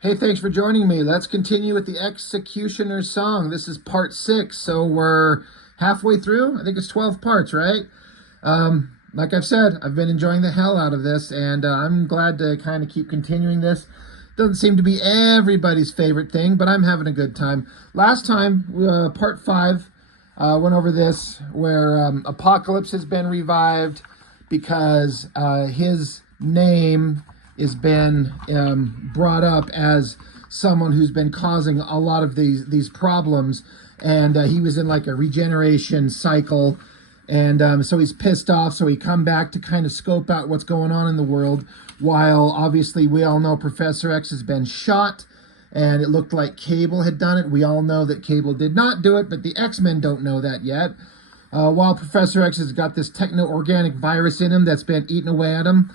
Hey, thanks for joining me. Let's continue with the X-cutioners song. This is part 6, so we're halfway through. I think it's 12 parts, right? Like I've said, I've been enjoying the hell out of this, and I'm glad to kind of keep continuing this. Doesn't seem to be everybody's favorite thing, but I'm having a good time. Last time, part 5, went over this, where Apocalypse has been revived because his name has been brought up as someone who's been causing a lot of these problems, and he was in like a regeneration cycle, and so he's pissed off, so he come back to kind of scope out what's going on in the world, while obviously we all know Professor X has been shot, and it looked like Cable had done it. We all know that Cable did not do it, but the X-Men don't know that yet. While Professor X has got this techno-organic virus in him that's been eating away at him.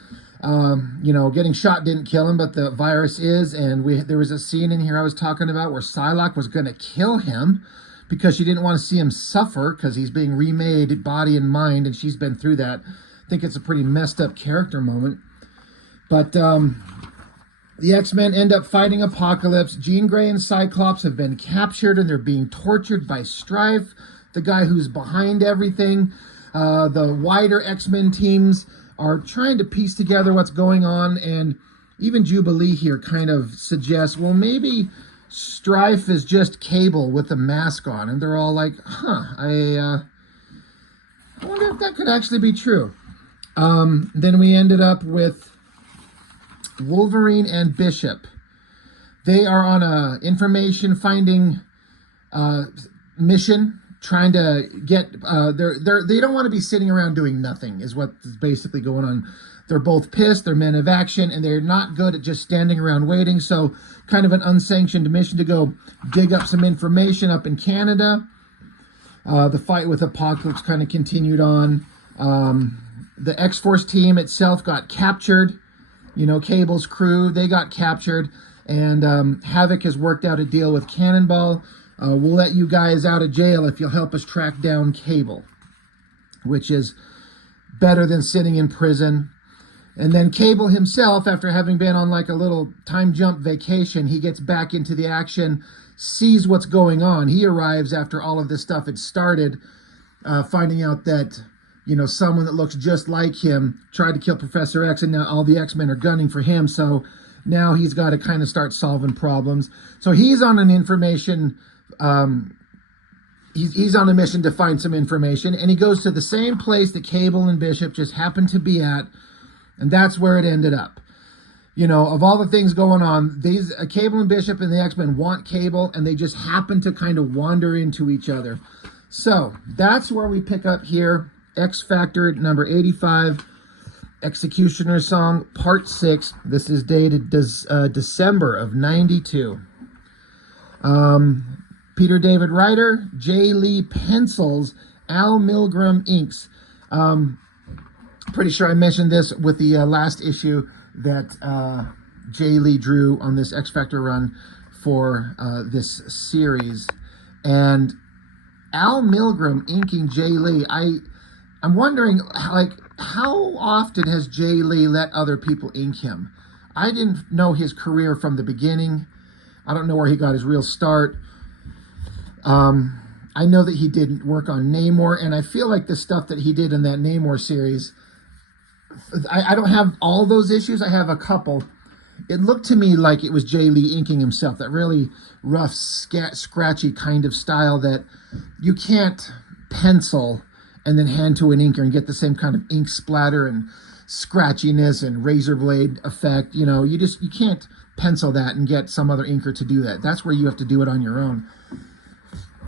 Getting shot didn't kill him, but the virus is, and there was a scene in here I was talking about where Psylocke was going to kill him because she didn't want to see him suffer because he's being remade body and mind, and she's been through that. I think it's a pretty messed up character moment. But the X-Men end up fighting Apocalypse. Jean Grey and Cyclops have been captured, and they're being tortured by Strife, the guy who's behind everything. The wider X-Men teams are trying to piece together what's going on, and even Jubilee here kind of suggests, well, maybe Strife is just Cable with a mask on, and they're all like, I wonder if that could actually be true. Then we ended up with Wolverine and Bishop. They are on a information finding mission, trying to get they don't want to be sitting around doing nothing is what is basically going on. They're both pissed, they're men of action, and they're not good at just standing around waiting, so kind of an unsanctioned mission to go dig up some information up in Canada. The fight with Apocalypse kind of continued on. The X-Force team itself got captured. Cable's crew, they got captured, and Havoc has worked out a deal with Cannonball. We'll let you guys out of jail if you'll help us track down Cable, which is better than sitting in prison. And then Cable himself, after having been on like a little time jump vacation, he gets back into the action, sees what's going on. He arrives after all of this stuff had started, finding out that, someone that looks just like him tried to kill Professor X, and now all the X-Men are gunning for him. So now he's got to kind of start solving problems. So he's on an information he's on a mission to find some information, and he goes to the same place that Cable and Bishop just happened to be at, and that's where it ended up. Of all the things going on, these Cable and Bishop and the X-Men want Cable, and they just happen to kind of wander into each other. So that's where we pick up here. X Factor number 85, X-cutioners song, part 6. This is dated December of 92. Peter David writer, Jae Lee pencils, Al Milgrom inks. Pretty sure I mentioned this with the last issue that Jae Lee drew on this X Factor run for this series. And Al Milgrom inking Jae Lee, I'm wondering, how often has Jae Lee let other people ink him? I didn't know his career from the beginning. I don't know where he got his real start. I know that he did work on Namor, and I feel like the stuff that he did in that Namor series, I don't have all those issues. I have a couple. It looked to me like it was Jae Lee inking himself, that really rough, scratchy kind of style that you can't pencil and then hand to an inker and get the same kind of ink splatter and scratchiness and razor blade effect. You can't pencil that and get some other inker to do that. That's where you have to do it on your own.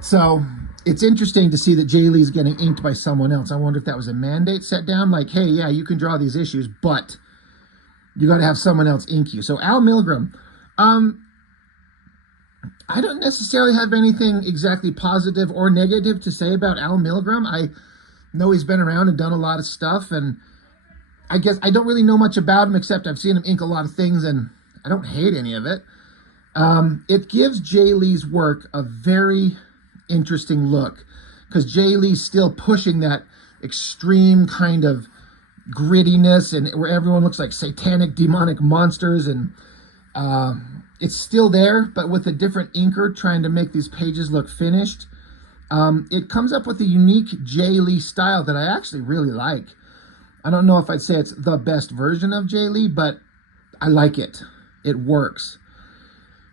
So it's interesting to see that Jae Lee's getting inked by someone else. I wonder if that was a mandate set down, like, hey, yeah, you can draw these issues, but you got to have someone else ink you. So Al Milgrom, I don't necessarily have anything exactly positive or negative to say about Al Milgrom. I know he's been around and done a lot of stuff, and I guess I don't really know much about him except I've seen him ink a lot of things, and I don't hate any of it. It gives Jae Lee's work a very interesting look, because Jae Lee's still pushing that extreme kind of grittiness, and where everyone looks like satanic demonic monsters, and It's still there, but with a different inker trying to make these pages look finished. It comes up with a unique Jae Lee style that I actually really like. I don't know if I'd say it's the best version of Jae Lee, but I like it. It works.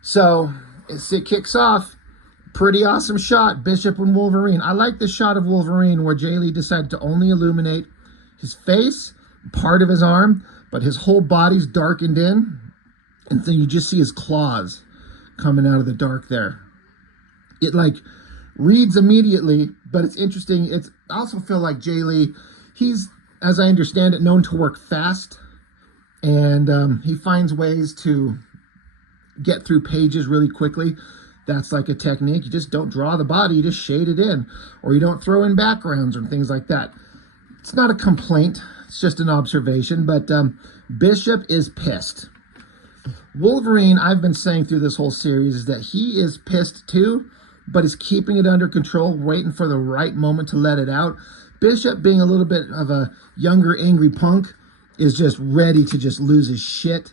So it kicks off. Pretty awesome shot, Bishop and Wolverine. I like the shot of Wolverine where Jae Lee decided to only illuminate his face, part of his arm, but his whole body's darkened in. And then you just see his claws coming out of the dark there. It like reads immediately, but it's interesting. I also feel like Jae Lee, he's, as I understand it, known to work fast. And he finds ways to get through pages really quickly. That's like a technique. You just don't draw the body, you just shade it in. Or you don't throw in backgrounds or things like that. It's not a complaint, it's just an observation. But Bishop is pissed. Wolverine, I've been saying through this whole series, is that he is pissed too, but is keeping it under control, waiting for the right moment to let it out. Bishop, being a little bit of a younger, angry punk, is just ready to just lose his shit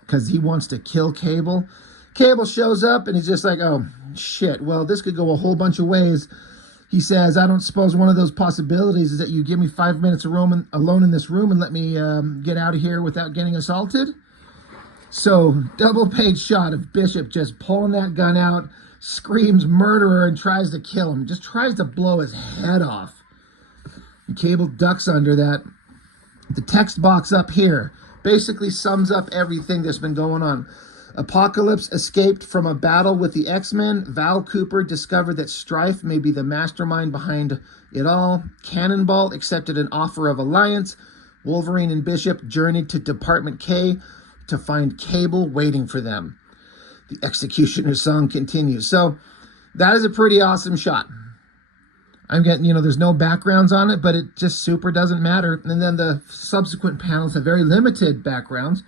because he wants to kill Cable. Cable shows up and he's just like, oh, shit, well, this could go a whole bunch of ways. He says, I don't suppose one of those possibilities is that you give me 5 minutes alone in this room and let me get out of here without getting assaulted? So, double page shot of Bishop just pulling that gun out, screams murderer and tries to kill him. Just tries to blow his head off. And Cable ducks under that. The text box up here basically sums up everything that's been going on. Apocalypse escaped from a battle with the X-Men. Val Cooper discovered that Strife may be the mastermind behind it all. Cannonball accepted an offer of alliance. Wolverine and Bishop journeyed to Department K to find Cable waiting for them. The X-cutioners song continues. So that is a pretty awesome shot. I'm getting, there's no backgrounds on it, but it just super doesn't matter. And then the subsequent panels have very limited backgrounds.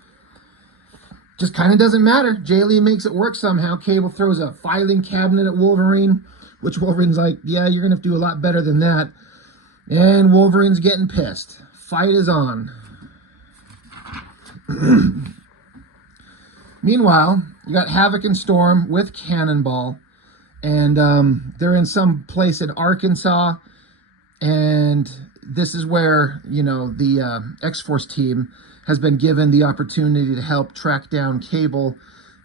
Just kind of doesn't matter. Jae Lee makes it work somehow. Cable throws a filing cabinet at Wolverine, which Wolverine's like, yeah, you're going to have to do a lot better than that. And Wolverine's getting pissed. Fight is on. Meanwhile, you got Havoc and Storm with Cannonball. And they're in some place in Arkansas. And this is where, the X-Force team has been given the opportunity to help track down Cable,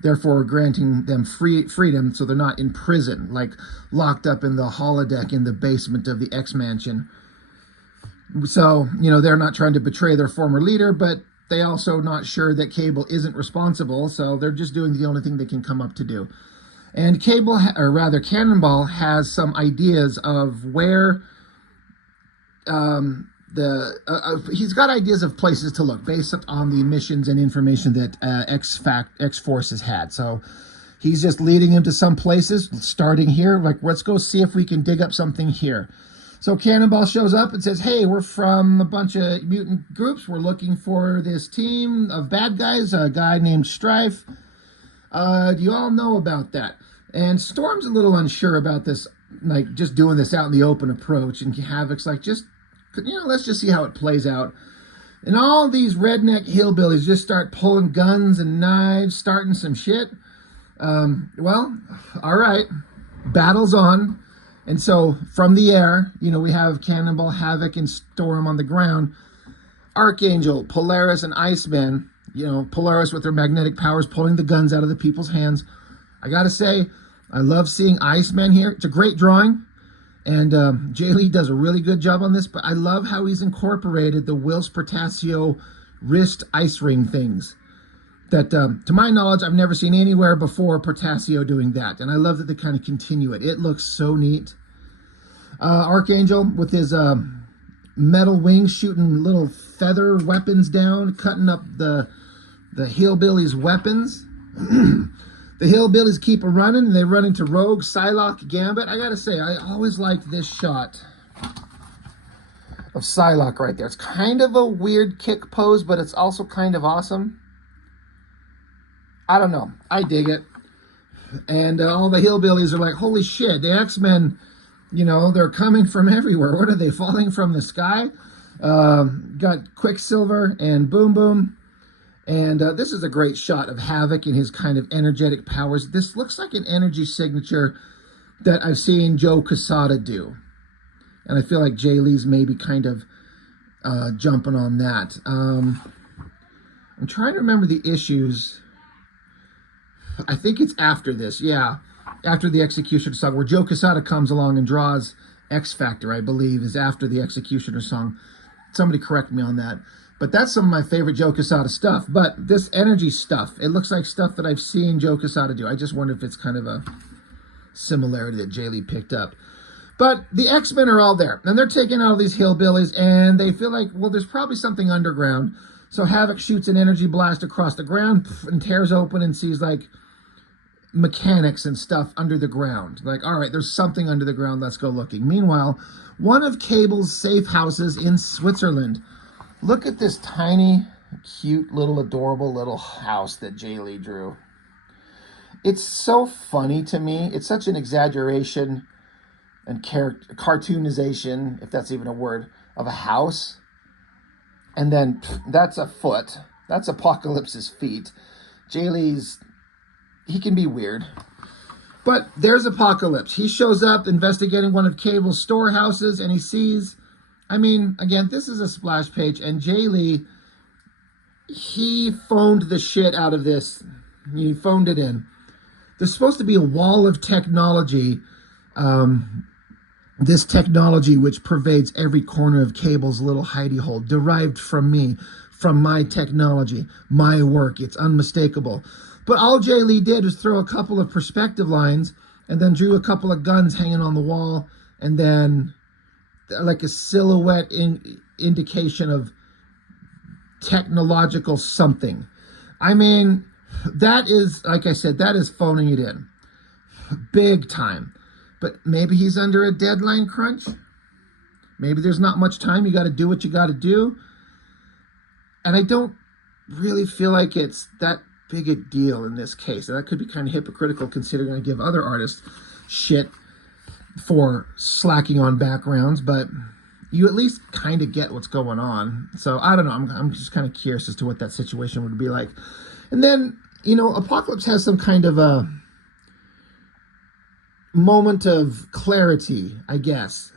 therefore granting them freedom so they're not in prison, like locked up in the holodeck in the basement of the X-Mansion. So, they're not trying to betray their former leader, but they also not sure that Cable isn't responsible, so they're just doing the only thing they can come up to do. And Cannonball has some ideas of where he's got ideas of places to look based on the missions and information that X-Force has had. So he's just leading him to some places, starting here. Like, let's go see if we can dig up something here. So Cannonball shows up and says, hey, we're from a bunch of mutant groups. We're looking for this team of bad guys, a guy named Strife. Do you all know about that? And Storm's a little unsure about this, like just doing this out in the open approach. And Havoc's like, let's just see how it plays out. And all these redneck hillbillies just start pulling guns and knives, starting some shit. Well, all right, battle's on. And so from the air, we have Cannonball, Havoc, and Storm on the ground. Archangel, Polaris, and Iceman, Polaris with their magnetic powers pulling the guns out of the people's hands. I gotta say, I love seeing Iceman here. It's a great drawing. And Jae Lee does a really good job on this, but I love how he's incorporated the Whilce Portacio wrist ice ring things. That, to my knowledge, I've never seen anywhere before Portacio doing that. And I love that they kind of continue it. It looks so neat. Archangel with his metal wings shooting little feather weapons down, cutting up the hillbillies' weapons. The hillbillies keep running, and they run into Rogue, Psylocke, Gambit. I gotta say, I always liked this shot of Psylocke right there. It's kind of a weird kick pose, but it's also kind of awesome. I don't know. I dig it. And all the hillbillies are like, holy shit, the X-Men, they're coming from everywhere. What are they, falling from the sky? Got Quicksilver and Boom Boom. And this is a great shot of Havoc and his kind of energetic powers. This looks like an energy signature that I've seen Joe Quesada do. And I feel like Jae Lee's maybe kind of jumping on that. I'm trying to remember the issues. I think it's after this, yeah. After the Executioner song, where Joe Quesada comes along and draws X Factor, I believe, is after the Executioner song. Somebody correct me on that. But that's some of my favorite Joe Quesada stuff. But this energy stuff, it looks like stuff that I've seen Joe Quesada do. I just wonder if it's kind of a similarity that Jae Lee picked up. But the X-Men are all there, and they're taking out all these hillbillies, and they feel like, well, there's probably something underground. So Havoc shoots an energy blast across the ground and tears open and sees, like, mechanics and stuff under the ground. Like, all right, there's something under the ground. Let's go looking. Meanwhile, one of Cable's safe houses in Switzerland. Look at this tiny, cute, little, adorable little house that Jae Lee drew. It's so funny to me. It's such an exaggeration and cartoonization, if that's even a word, of a house. And then that's a foot. That's Apocalypse's feet. Jae Lee's, he can be weird. But there's Apocalypse. He shows up investigating one of Cable's storehouses, and he sees, I mean, again, this is a splash page, and Jae Lee, he phoned the shit out of this. He phoned it in. There's supposed to be a wall of technology, this technology which pervades every corner of Cable's little hidey hole, derived from me, from my technology, my work. It's unmistakable. But all Jae Lee did was throw a couple of perspective lines and then drew a couple of guns hanging on the wall, and then like a silhouette indication of technological something. I mean, that is, like I said, that is phoning it in. Big time. But maybe he's under a deadline crunch. Maybe there's not much time. You got to do what you got to do. And I don't really feel like it's that big a deal in this case. And that could be kind of hypocritical considering I give other artists shit for slacking on backgrounds, but you at least kind of get what's going on. So I don't know. I'm just kind of curious as to what that situation would be like. And then, you know, Apocalypse has some kind of a moment of clarity, I guess.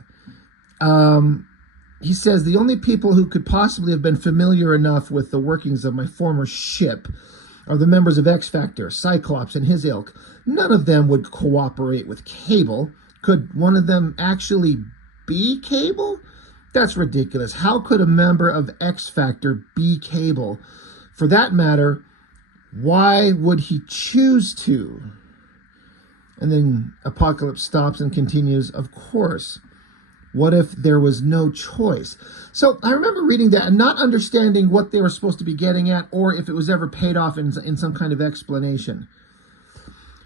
He says, the only people who could possibly have been familiar enough with the workings of my former ship are the members of X Factor, Cyclops and his ilk. None of them would cooperate with Cable. Could one of them actually be Cable? That's ridiculous. How could a member of X Factor be Cable? For that matter, why would he choose to? And then Apocalypse stops and continues, of course. What if there was no choice? So I remember reading that and not understanding what they were supposed to be getting at, or if it was ever paid off in some kind of explanation.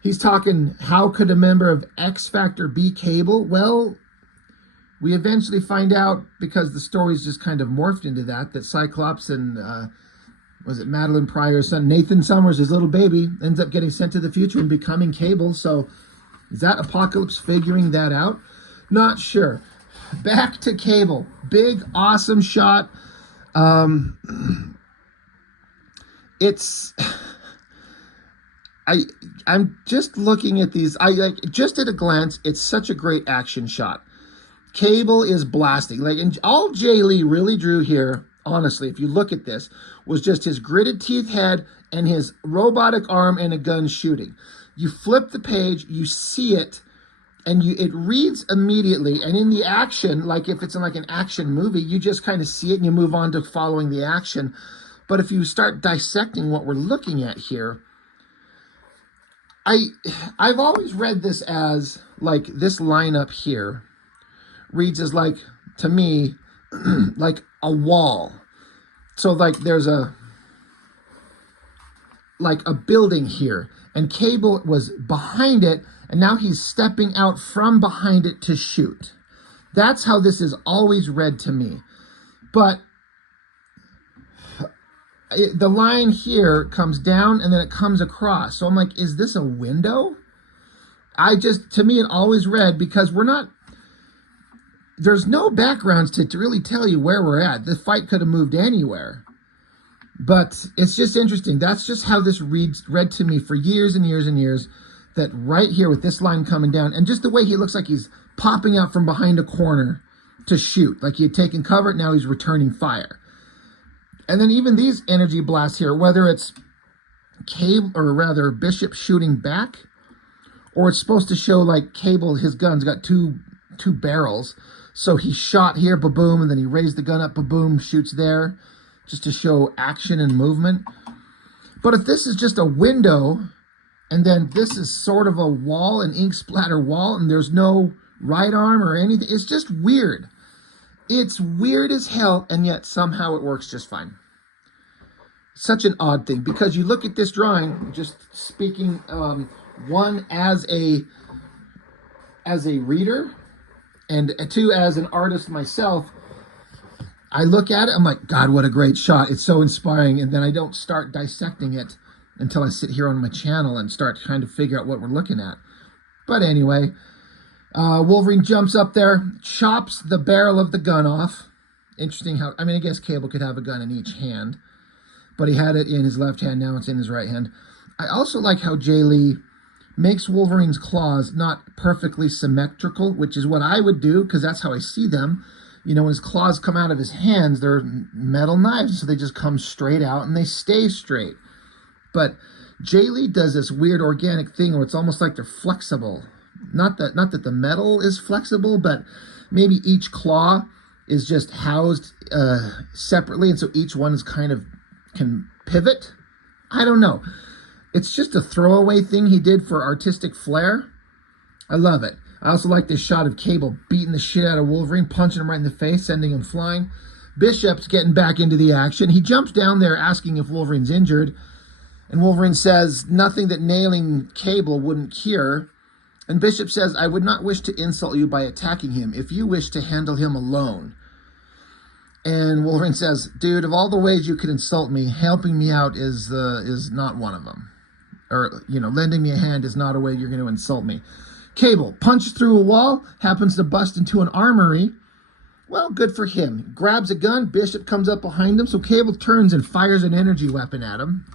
He's talking, how could a member of X Factor be Cable? Well, we eventually find out, because the story's just kind of morphed into that Cyclops and, was it Madeline Pryor's son, Nathan Summers, his little baby, ends up getting sent to the future and becoming Cable. So is that Apocalypse figuring that out? Not sure. Back to Cable. Big, awesome shot. I'm just looking at these. Just at a glance, it's such a great action shot. Cable is blasting. And all Jae Lee really drew here, honestly, if you look at this, was just his gritted teeth head and his robotic arm and a gun shooting. You flip the page, you see it, and it reads immediately. And in the action, like if it's in like an action movie, you just kind of see it and you move on to following the action. But if you start dissecting what we're looking at here, I've always read this as like this lineup here reads as like, to me, like a wall. So like there's a building here, and Cable was behind it, and now he's stepping out from behind it to shoot. That's how this is always read to me. But the line here comes down and then it comes across. So I'm like, is this a window? To me, it always read, because there's no backgrounds to really tell you where we're at. The fight could have moved anywhere. But it's just interesting. That's just how this read to me for years and years and years. That right here with this line coming down, and just the way he looks like he's popping out from behind a corner to shoot, like he had taken cover, now he's returning fire. And then even these energy blasts here, whether it's Cable, or rather Bishop shooting back, or it's supposed to show like Cable, his gun's got two barrels. So he shot here, ba-boom, and then he raised the gun up, ba-boom, shoots there, just to show action and movement. But if this is just a window, and then this is sort of a wall, an ink splatter wall, and there's no right arm or anything, it's just weird. It's weird as hell, and yet somehow it works just fine. Such an odd thing, because you look at this drawing, just speaking one as a reader, and two as an artist myself, I look at it, I'm like, God, what a great shot. It's so inspiring. And then I don't start dissecting it until I sit here on my channel and start trying to figure out what we're looking at. But anyway, Wolverine jumps up there, chops the barrel of the gun off. Interesting how, I mean, I guess Cable could have a gun in each hand, but he had it in his left hand, now it's in his right hand. I also like how Jae Lee makes Wolverine's claws not perfectly symmetrical, which is what I would do, because that's how I see them. You know, when his claws come out of his hands, they're metal knives, so they just come straight out and they stay straight. But Jae Lee does this weird organic thing where it's almost like they're flexible. Not that the metal is flexible, but maybe each claw is just housed separately, and so each one is kind of can pivot. I don't know. It's just a throwaway thing he did for artistic flair. I love it. I also like this shot of Cable beating the shit out of Wolverine, punching him right in the face, sending him flying. Bishop's getting back into the action. He jumps down there asking if Wolverine's injured, and Wolverine says nothing that nailing Cable wouldn't cure. And Bishop says, I would not wish to insult you by attacking him if you wish to handle him alone. And Wolverine says, dude, of all the ways you could insult me, helping me out is not one of them. Or, you know, lending me a hand is not a way you're going to insult me. Cable punches through a wall, happens to bust into an armory. Well, good for him. Grabs a gun, Bishop comes up behind him, so Cable turns and fires an energy weapon at him.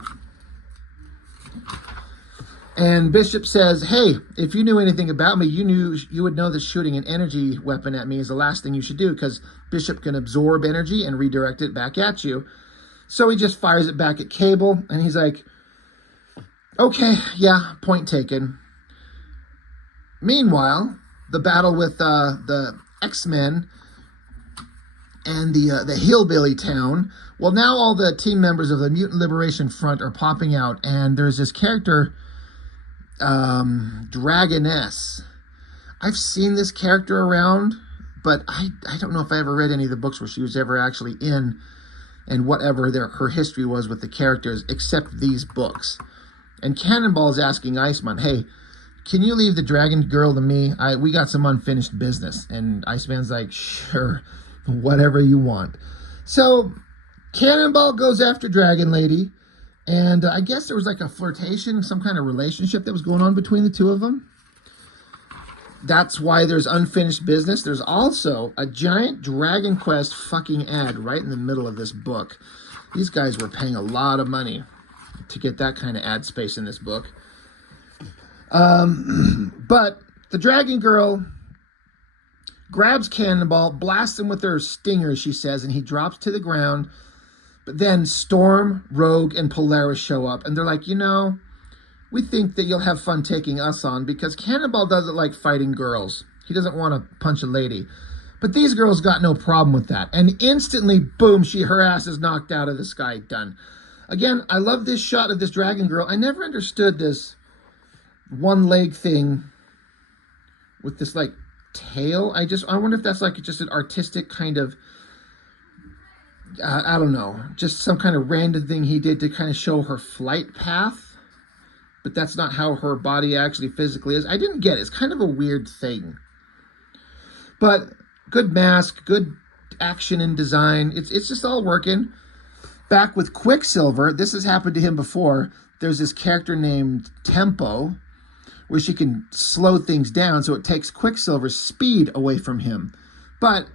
And Bishop says, hey, if you knew anything about me, you would know that shooting an energy weapon at me is the last thing you should do, because Bishop can absorb energy and redirect it back at you. So he just fires it back at Cable, and he's like, okay, yeah, point taken. Meanwhile, the battle with the X-Men and the hillbilly town, well, now all the team members of the Mutant Liberation Front are popping out, and there's this character, Dragoness. I've seen this character around, but I don't know if I ever read any of the books where she was ever actually in, and whatever her history was with the characters, except these books. And Cannonball is asking Iceman, hey, can you leave the Dragon Girl to me? We got some unfinished business. And Iceman's like, sure, whatever you want. So Cannonball goes after Dragon Lady. And I guess there was like a flirtation, some kind of relationship that was going on between the two of them. That's why there's unfinished business. There's also a giant Dragon Quest fucking ad right in the middle of this book. These guys were paying a lot of money to get that kind of ad space in this book. But the Dragon Girl grabs Cannonball, blasts him with her stinger, she says, and he drops to the ground. But then Storm, Rogue, and Polaris show up, and they're like, you know, we think that you'll have fun taking us on, because Cannonball doesn't like fighting girls. He doesn't want to punch a lady. But these girls got no problem with that. And instantly, boom, her ass is knocked out of the sky. Done. Again, I love this shot of this Dragon Girl. I never understood this one leg thing with this like tail. I wonder if that's like just an artistic kind of, I don't know, just some kind of random thing he did to kind of show her flight path. But that's not how her body actually physically is. I didn't get it. It's kind of a weird thing. But good mask, good action and design. It's just all working. Back with Quicksilver, this has happened to him before. There's this character named Tempo, where she can slow things down, so it takes Quicksilver's speed away from him. But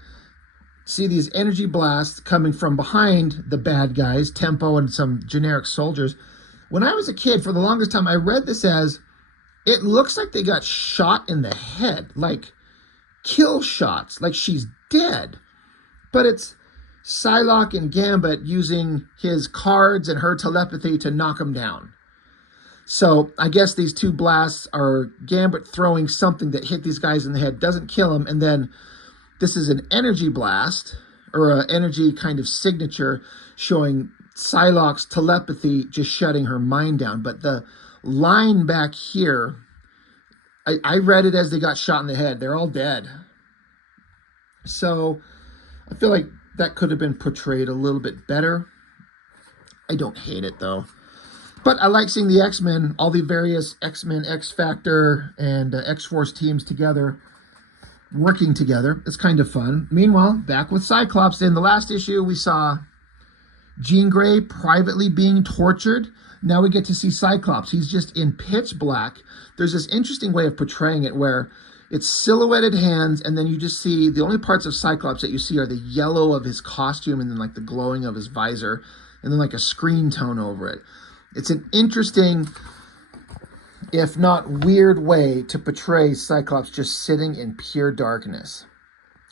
see these energy blasts coming from behind the bad guys, Tempo and some generic soldiers. When I was a kid, for the longest time, I read this as, it looks like they got shot in the head, like kill shots, like she's dead. But it's Psylocke and Gambit using his cards and her telepathy to knock him down. So I guess these two blasts are Gambit throwing something that hit these guys in the head, doesn't kill them, and then this is an energy blast, or an energy kind of signature showing Psylocke's telepathy just shutting her mind down. But the line back here, I read it as they got shot in the head. They're all dead. So I feel like that could have been portrayed a little bit better. I don't hate it, though. But I like seeing the X-Men, all the various X-Men, X-Factor, and X-Force teams together, working together. It's kind of fun. Meanwhile, back with Cyclops. In the last issue, we saw Jean Grey privately being tortured. Now we get to see Cyclops. He's just in pitch black. There's this interesting way of portraying it where it's silhouetted hands, and then you just see the only parts of Cyclops that you see are the yellow of his costume and then like the glowing of his visor and then like a screen tone over it. It's an interesting, if not weird, way to portray Cyclops just sitting in pure darkness.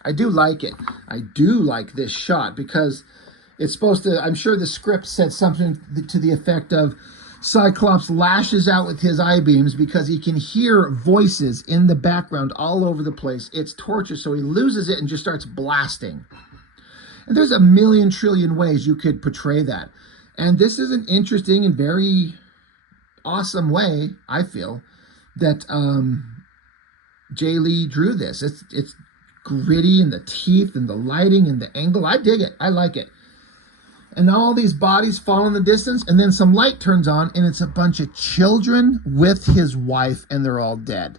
I do like it. I do like this shot because it's supposed to, I'm sure the script said something to the effect of Cyclops lashes out with his eye beams because he can hear voices in the background all over the place. It's torture, so he loses it and just starts blasting. And there's a million trillion ways you could portray that. And this is an interesting and very awesome way, I feel, that Jae Lee drew this. It's gritty and the teeth and the lighting and the angle. I dig it. I like it. And all these bodies fall in the distance, and then some light turns on, and it's a bunch of children with his wife, and they're all dead.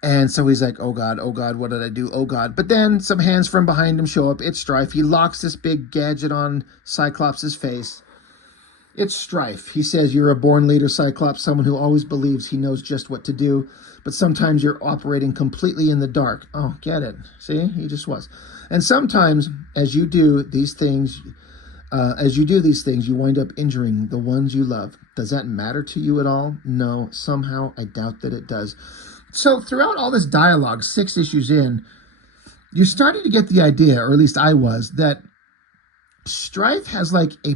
And so he's like, oh God, what did I do? Oh God. But then some hands from behind him show up. It's Strife. He locks this big gadget on Cyclops' face. It's Strife. He says, you're a born leader, Cyclops, someone who always believes he knows just what to do, but sometimes you're operating completely in the dark. Oh, get it. See? He just was. And sometimes, as you do these things, you wind up injuring the ones you love. Does that matter to you at all? No, somehow I doubt that it does. So throughout all this dialogue, 6 issues in, you started to get the idea, or at least I was, that Strife has like a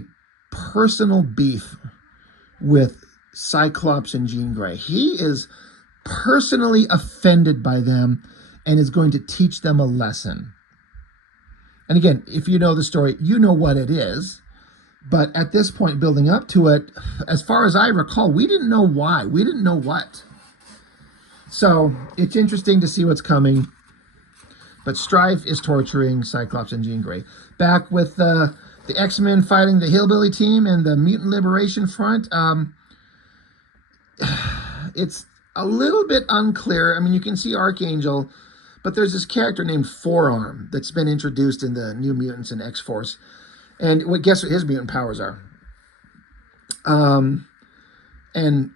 personal beef with Cyclops and Jean Grey. He is personally offended by them and is going to teach them a lesson. And again, if you know the story, you know what it is. But at this point, building up to it, as far as I recall, we didn't know why. We didn't know what. So it's interesting to see what's coming. But Strife is torturing Cyclops and Jean Grey. Back with the X-Men fighting the Hillbilly team and the Mutant Liberation Front. It's a little bit unclear. I mean, you can see Archangel, but there's this character named Forearm that's been introduced in the New Mutants and X-Force. And guess what his mutant powers are? And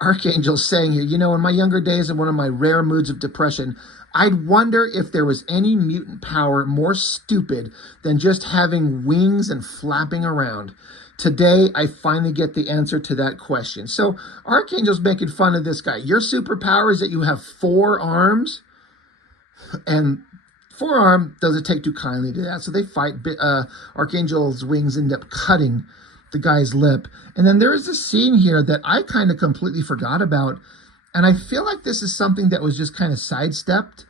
Archangel's saying here, you know, in my younger days, in one of my rare moods of depression, I'd wonder if there was any mutant power more stupid than just having wings and flapping around. Today, I finally get the answer to that question. So Archangel's making fun of this guy. Your superpower is that you have 4 arms, and Forearm doesn't take too kindly to that. So they fight. Archangel's wings end up cutting the guy's lip. And then there is a scene here that I kind of completely forgot about. And I feel like this is something that was just kind of sidestepped.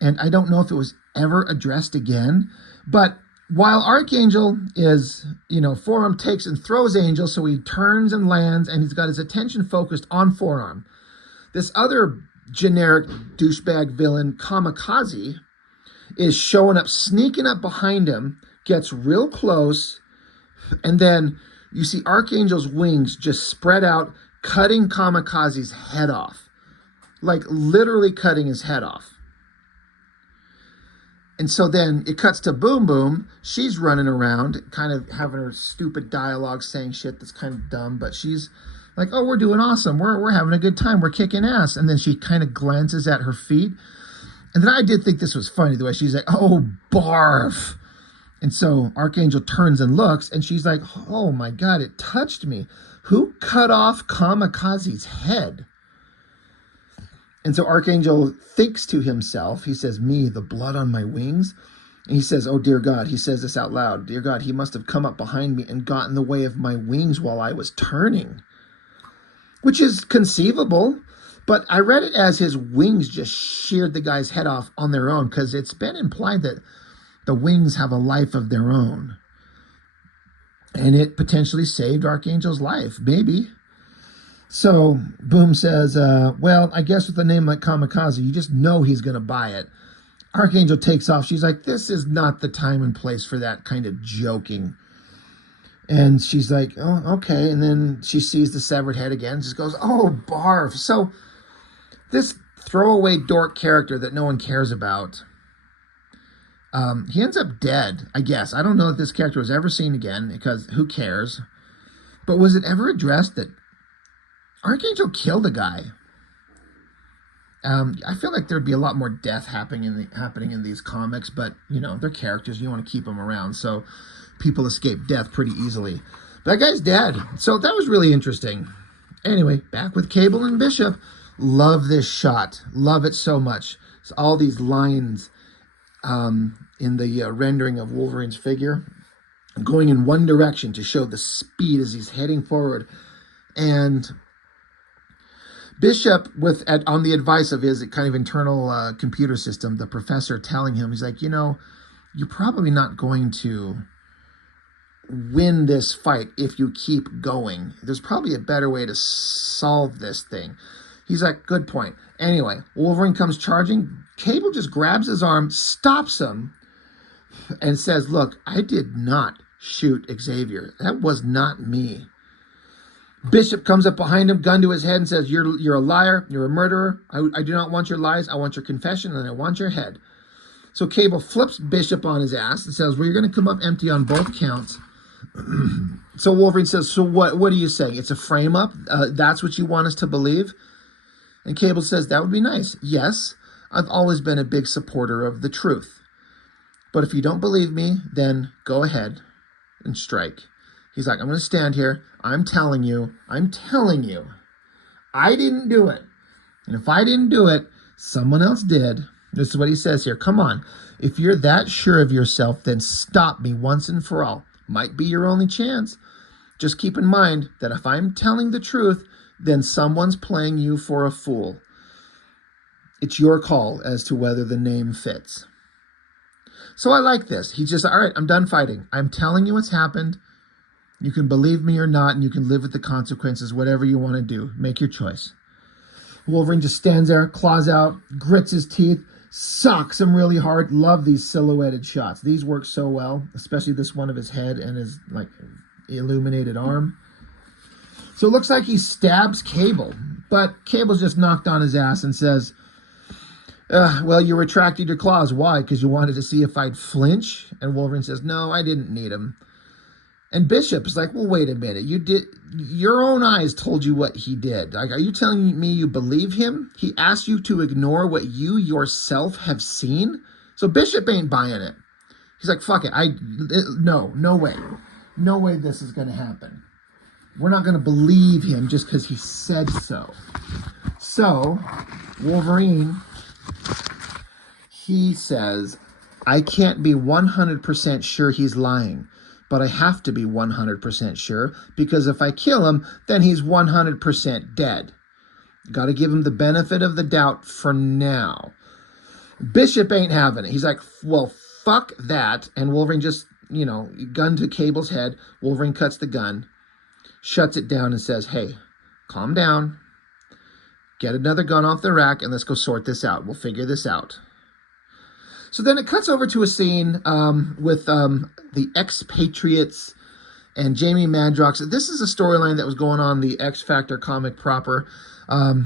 And I don't know if it was ever addressed again. But while Archangel is, you know, Forearm takes and throws Angel, so he turns and lands, and he's got his attention focused on Forearm. This other generic douchebag villain, Kamikaze, is showing up, sneaking up behind him, gets real close, and then you see Archangel's wings just spread out, cutting Kamikaze's head off. Like literally cutting his head off. And so then it cuts to Boom Boom. She's running around, kind of having her stupid dialogue, saying shit that's kind of dumb, but she's like, oh, we're doing awesome. We're having a good time. We're kicking ass. And then she kind of glances at her feet. And then I did think this was funny, the way she's like, oh, barf. And so Archangel turns and looks, and she's like, oh my God, it touched me. Who cut off Kamikaze's head? And so Archangel thinks to himself, he says, me, the blood on my wings. And he says, oh, dear God, he says this out loud. Dear God, he must have come up behind me and got in the way of my wings while I was turning. Which is conceivable, but I read it as his wings just sheared the guy's head off on their own, because it's been implied that the wings have a life of their own. And it potentially saved Archangel's life, maybe. So Boom says, well, I guess with a name like Kamikaze, you just know he's going to buy it. Archangel takes off. She's like, this is not the time and place for that kind of joking. And she's like, oh, okay. And then she sees the severed head again. Just goes, oh, barf. So this throwaway dork character that no one cares about, he ends up dead, I guess. I don't know if this character was ever seen again, because who cares? But was it ever addressed that Archangel killed a guy? I feel like there'd be a lot more death happening in these comics, but, you know, they're characters. You want to keep them around, so people escape death pretty easily. But that guy's dead, so that was really interesting. Anyway, back with Cable and Bishop. Love this shot. Love it so much. It's all these lines in the rendering of Wolverine's figure going in one direction to show the speed as he's heading forward. And Bishop, on the advice of his kind of internal computer system, the professor telling him, he's like, you know, you're probably not going to win this fight if you keep going. There's probably a better way to solve this thing. He's like, good point. Anyway, Wolverine comes charging. Cable just grabs his arm, stops him, and says, look, I did not shoot Xavier. That was not me. Bishop comes up behind him, gun to his head, and says, you're a liar. You're a murderer. I do not want your lies. I want your confession, and I want your head. So Cable flips Bishop on his ass and says, well, you're going to come up empty on both counts. So Wolverine says, so what are you saying? It's a frame-up? That's what you want us to believe? And Cable says, that would be nice. Yes, I've always been a big supporter of the truth. But if you don't believe me, then go ahead and strike. He's like, I'm going to stand here. I'm telling you, I didn't do it. And if I didn't do it, someone else did. This is what he says here. Come on. If you're that sure of yourself, then stop me once and for all. Might be your only chance. Just keep in mind that if I'm telling the truth, then someone's playing you for a fool. It's your call as to whether the name fits. So I like this. He's just, all right, I'm done fighting. I'm telling you what's happened. You can believe me or not, and you can live with the consequences, whatever you want to do. Make your choice. Wolverine just stands there, claws out, grits his teeth, socks him really hard. Love these silhouetted shots. These work so well, especially this one of his head and his like illuminated arm. So it looks like he stabs Cable, but Cable's just knocked on his ass and says, well, you retracted your claws. Why? Because you wanted to see if I'd flinch? And Wolverine says, no, I didn't need him. And Bishop is like, well, wait a minute. Your own eyes told you what he did. Like, are you telling me you believe him? He asked you to ignore what you yourself have seen? So Bishop ain't buying it. He's like, fuck it. No way. No way this is going to happen. We're not going to believe him just because he said so. So Wolverine, he says, I can't be 100% sure he's lying. But I have to be 100% sure, because if I kill him, then he's 100% dead. Got to give him the benefit of the doubt for now. Bishop ain't having it. He's like, well, fuck that. And Wolverine just, gun to Cable's head. Wolverine cuts the gun, shuts it down and says, hey, calm down. Get another gun off the rack and let's go sort this out. We'll figure this out. So then it cuts over to a scene with the Expatriates and Jamie Madrox. This is a storyline that was going on the X Factor comic proper. I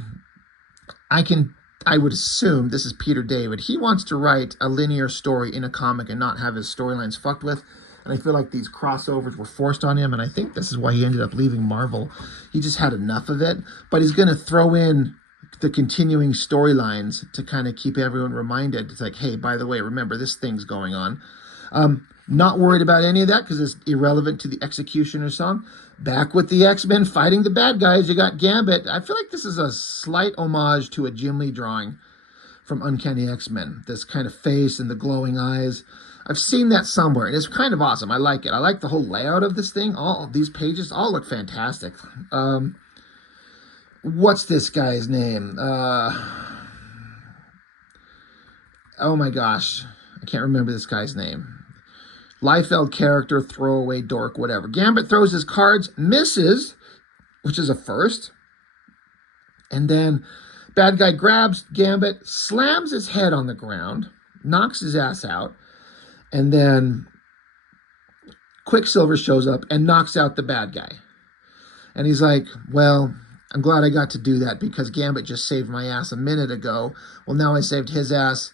would assume this is Peter David. He wants to write a linear story in a comic and not have his storylines fucked with. And I feel like these crossovers were forced on him. And I think this is why he ended up leaving Marvel. He just had enough of it. But he's going to throw in the continuing storylines to kind of keep everyone reminded. It's like, hey, by the way, remember this thing's going on. Not worried about any of that because it's irrelevant to the Executioner song. Back with the X-Men fighting the bad guys, you got Gambit. I feel like this is a slight homage to a Jim Lee drawing from Uncanny X-Men. This kind of face and the glowing eyes. I've seen that somewhere, and it's kind of awesome. I like it. I like the whole layout of this thing. All these pages all look fantastic. What's this guy's name? Oh my gosh. I can't remember this guy's name. Liefeld character, throwaway dork, whatever. Gambit throws his cards, misses, which is a first. And then bad guy grabs Gambit, slams his head on the ground, knocks his ass out. And then Quicksilver shows up and knocks out the bad guy. And he's like, well, I'm glad I got to do that because Gambit just saved my ass a minute ago. Well, now I saved his ass.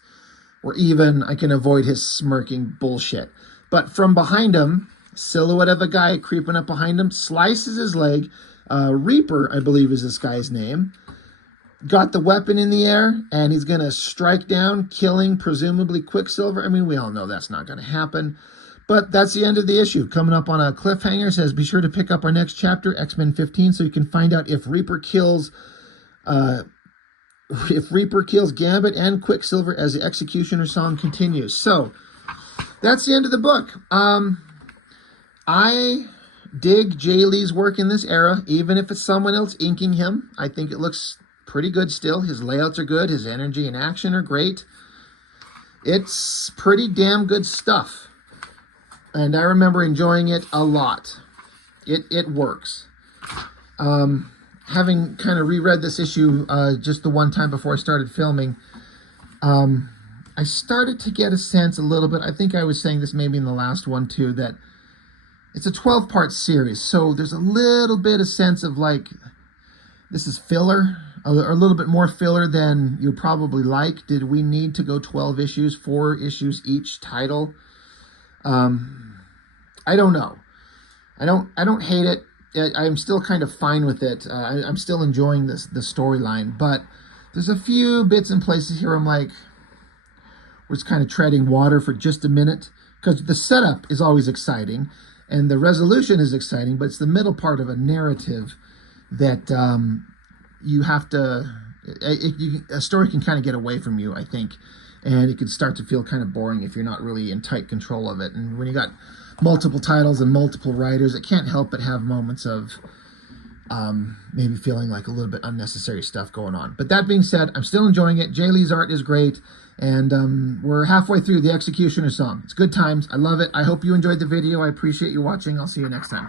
We're even. I can avoid his smirking bullshit. But from behind him, silhouette of a guy creeping up behind him, slices his leg. Reaper, I believe is this guy's name. Got the weapon in the air, and he's going to strike down, killing presumably Quicksilver. I mean, we all know that's not going to happen. But that's the end of the issue. Coming up on a cliffhanger, says be sure to pick up our next chapter, X-Men 15, so you can find out if Reaper kills Gambit and Quicksilver as the Executioner song continues. So that's the end of the book. I dig Jae Lee's work in this era, even if it's someone else inking him. I think it looks pretty good still. His layouts are good. His energy and action are great. It's pretty damn good stuff. And I remember enjoying it a lot. It works. Having kind of reread this issue just the one time before I started filming, I started to get a sense a little bit, I think I was saying this maybe in the last one too, that it's a 12-part series. So there's a little bit of sense of like, this is filler, a little bit more filler than you probably like. Did we need to go 12 issues, 4 issues each title? I don't know. I don't hate it. I'm still kind of fine with it. I'm still enjoying the storyline, but there's a few bits and places here I'm like, we're just kind of treading water for just a minute, because the setup is always exciting and the resolution is exciting, but it's the middle part of a narrative that you have to, a story can kind of get away from you, I think, and it could start to feel kind of boring if you're not really in tight control of it. And when you got multiple titles and multiple writers, it can't help but have moments of maybe feeling like a little bit unnecessary stuff going on. But that being said, I'm still enjoying it. Jae Lee's art is great, and we're halfway through the Executioner song. It's good times. I love it. I hope you enjoyed the video. I appreciate you watching. I'll see you next time.